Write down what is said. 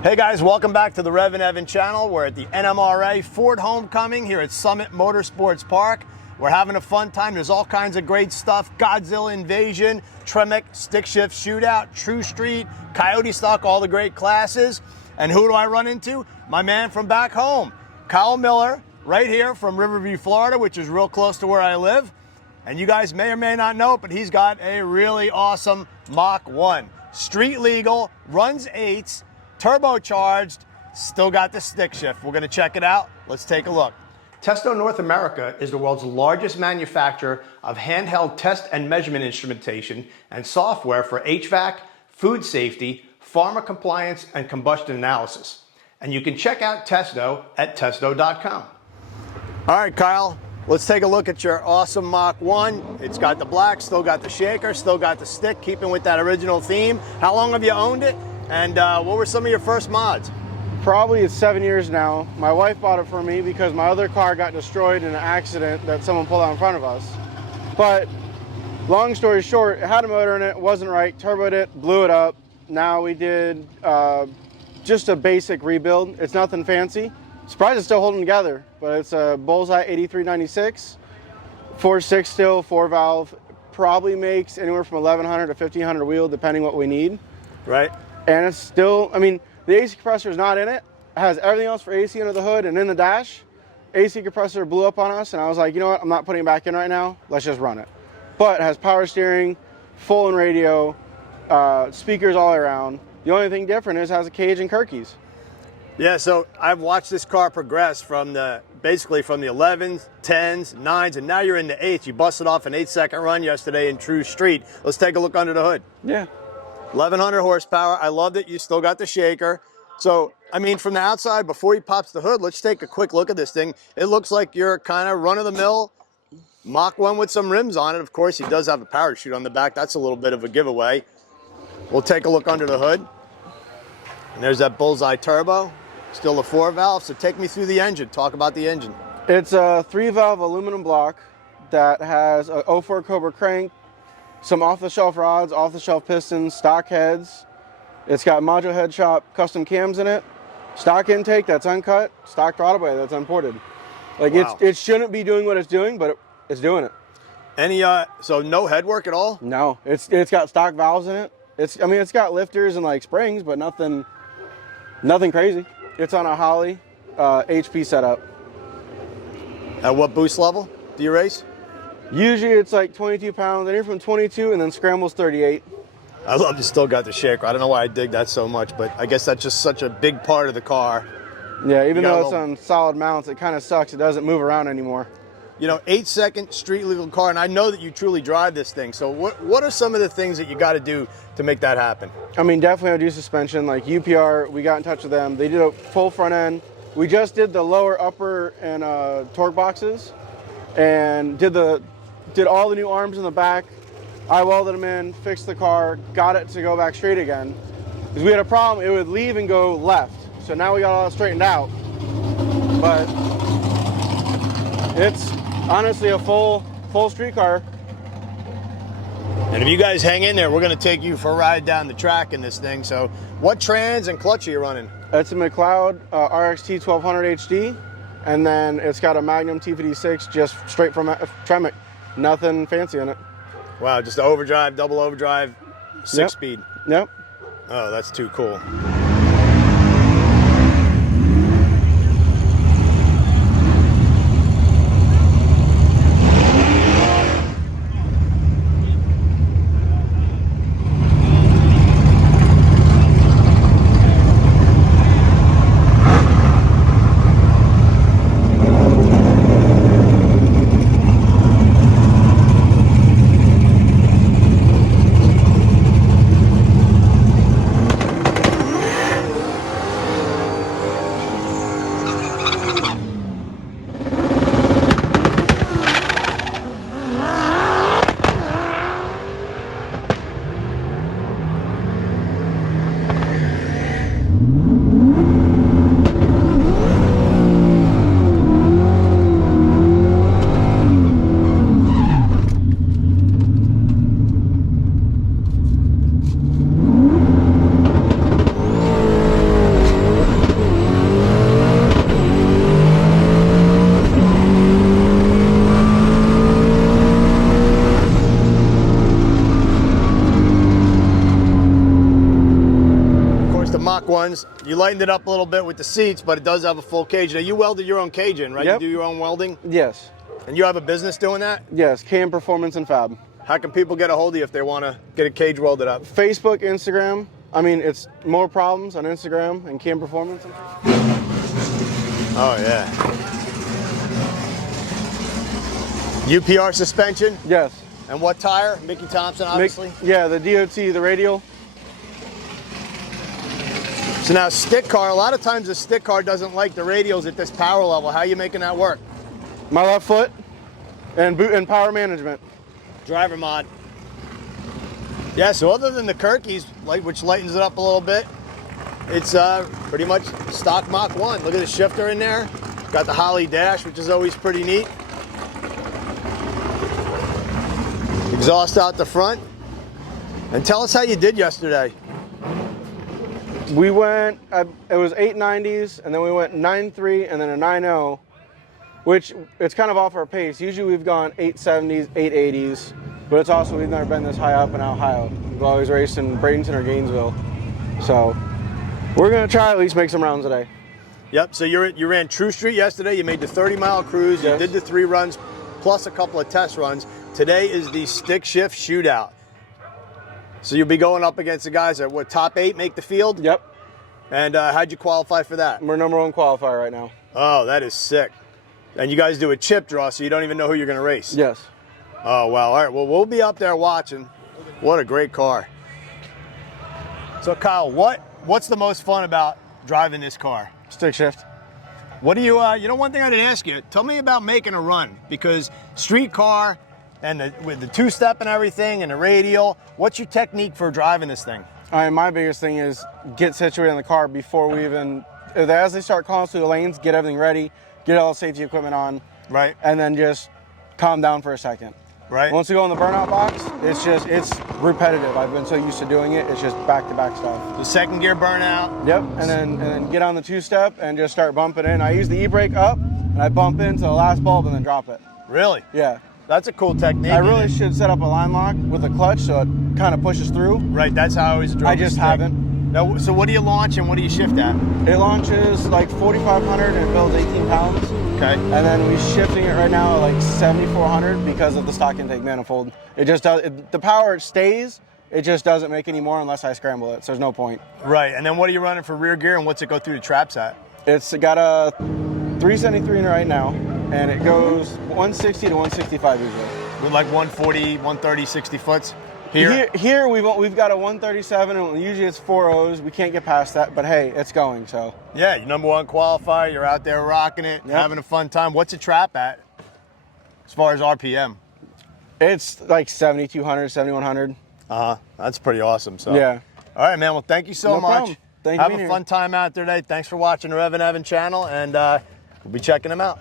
Hey guys, welcome back to the REVan channel. We're at the NMRA Ford Homecoming here at Summit Motorsports Park. We're having a fun time. There's all kinds of great stuff. Godzilla Invasion, Tremec, Stick Shift Shootout, True Street, Coyote Stock, all the great classes. And who do I run into? My man from back home, Kyle Miller, right here from Riverview, Florida, which is real close to where I live. And you guys may or may not know it, but he's got a really awesome Mach 1. Street legal, runs 8s, turbocharged, still got the stick shift. We're gonna check it out. Let's take a look. Testo North America is the world's largest manufacturer of handheld test and measurement instrumentation and software for HVAC, food safety, pharma compliance, and combustion analysis. And you can check out Testo at testo.com. All right, Kyle, let's take a look at your awesome Mach 1. It's got the black, still got the shaker, still got the stick, keeping with that original theme. How long have you owned it? And what were some of your first mods? Probably it's 7 years now. My wife bought it for me because my other car got destroyed in an accident that someone pulled out in front of us. But long story short, it had a motor in it, wasn't right, turboed it, blew it up. Now we did just a basic rebuild. It's nothing fancy. Surprised it's still holding together, but it's a Bullseye 8396, 4.6 still, 4-valve. Probably makes anywhere from 1100 to 1500 wheel, depending what we need. Right. And it's still, I mean, the AC compressor is not in it. It has everything else for AC under the hood and in the dash. AC compressor blew up on us, and I was like, you know what, I'm not putting it back in right now. Let's just run it. But it has power steering, full in radio, speakers all around. The only thing different is it has a cage and Kirkies. Yeah, so I've watched this car progress from basically from the 11s, 10s, 9s, and now you're in the 8s. You busted off an 8-second run yesterday in True Street. Let's take a look under the hood. Yeah. 1100 horsepower. I love that you still got the shaker. So, I mean, from the outside, before he pops the hood, let's take a quick look at this thing. It looks like you're kind of run-of-the-mill Mach 1 with some rims on it. Of course, he does have a parachute on the back. That's a little bit of a giveaway. We'll take a look under the hood. And there's that Bullseye turbo. Still a 4-valve. So take me through the engine. Talk about the engine. It's a 3-valve aluminum block that has a 04 Cobra crank, some off-the-shelf rods, off-the-shelf pistons, stock heads. It's got module head shop custom cams in it, stock intake that's uncut, stock throttle body that's unported. Like, wow. it shouldn't be doing what it's doing, but it's doing it. Any so no head work at all? No, it's got stock valves in it. I mean, it's got lifters and like springs, but nothing crazy. It's on a Holley HP setup. At what boost level do you race? Usually it's like 22 pounds, anywhere from 22, and then scrambles 38. I love you still got the shaker. I don't know why I dig that so much, but I guess that's just such a big part of the car. Yeah, even though it's on solid mounts, it kind of sucks. It doesn't move around anymore. You know, 8-second street legal car, and I know that you truly drive this thing. So what are some of the things that you got to do to make that happen? I mean, definitely I do suspension. Like UPR, we got in touch with them. They did a full front end. We just did the lower, upper, and torque boxes, and did all the new arms in the back. I welded them in, fixed the car, got it to go back straight again. Because we had a problem, it would leave and go left. So now we got all that straightened out. But it's honestly a full street car. And if you guys hang in there, we're going to take you for a ride down the track in this thing. So what trans and clutch are you running? It's a McLeod RXT 1200 HD. And then it's got a Magnum T56 just straight from Tremec. Nothing fancy in it. Wow, just overdrive, double overdrive, 6-speed. Yep. Oh, that's too cool. Mach 1s. You lightened it up a little bit with the seats, but it does have a full cage. Now, you welded your own cage in, right? Yep. You do your own welding? Yes. And you have a business doing that? Yes, Cam Performance and Fab. How can people get a hold of you if they want to get a cage welded up? Facebook, Instagram. I mean, it's More Problems on Instagram and Cam Performance. Oh, yeah. UPR suspension? Yes. And what tire? Mickey Thompson, obviously? Yeah, the DOT, the radial. So now stick car, a lot of times the stick car doesn't like the radials at this power level. How are you making that work? My left foot and boot and power management. Driver mod. Yeah, so other than the Kirkies, which lightens it up a little bit, it's pretty much stock Mach 1. Look at the shifter in there. Got the Holly dash, which is always pretty neat. Exhaust out the front. And tell us how you did yesterday. We went, it was 890s, and then we went 9.3 and then a 9.0, which it's kind of off our pace. Usually we've gone 870s, 880s, but it's also, we've never been this high up in Ohio. We've always raced in Bradenton or Gainesville. So we're going to try at least make some rounds today. Yep, so you ran True Street yesterday. You made the 30-mile cruise. Yes. You did the 3 runs plus a couple of test runs. Today is the stick shift shootout. So you'll be going up against the guys that, top 8 make the field? Yep. And how'd you qualify for that? We're #1 qualifier right now. Oh, that is sick. And you guys do a chip draw, so you don't even know who you're going to race? Yes. Oh, wow. All right, well, we'll be up there watching. What a great car. So, Kyle, what's the most fun about driving this car? Stick shift. What do you, one thing I didn't ask you, tell me about making a run, because street car and with the two-step and everything and the radial, what's your technique for driving this thing? I mean, my biggest thing is get situated in the car before we even, as they start calling us through the lanes, get everything ready, get all the safety equipment on, Right. and then just calm down for a second. Right. Once we go in the burnout box, it's repetitive. I've been so used to doing it, it's just back-to-back stuff. The second gear burnout. Yep, and then get on the two-step and just start bumping in. I use the e-brake up, and I bump into the last bulb and then drop it. Really? Yeah. That's a cool technique. I really should set up a line lock with a clutch so it kind of pushes through. Right, that's how I always drove. I just haven't. Now, so what do you launch and what do you shift at? It launches like 4,500 and it builds 18 pounds. Okay. And then we're shifting it right now at like 7,400 because of the stock intake manifold. It just does, the power stays, it just doesn't make any more unless I scramble it, so there's no point. Right, and then what are you running for rear gear and what's it go through the traps at? It's got a 373 in it right now, and it goes 160 to 165 usually. With like 140, 130, 60 foots? Here we've got a 137, and usually it's 4.0s. We can't get past that, but hey, it's going, so. Yeah, you're #1 qualifier. You're out there rocking it, having a fun time. What's a trap at as far as RPM? It's like 7,200, 7,100. That's pretty awesome. So yeah. All right, man. Well, thank you so No much. problem. Thank you. Have a fun time out there today. Thanks for watching the REVan channel, and we'll be checking them out.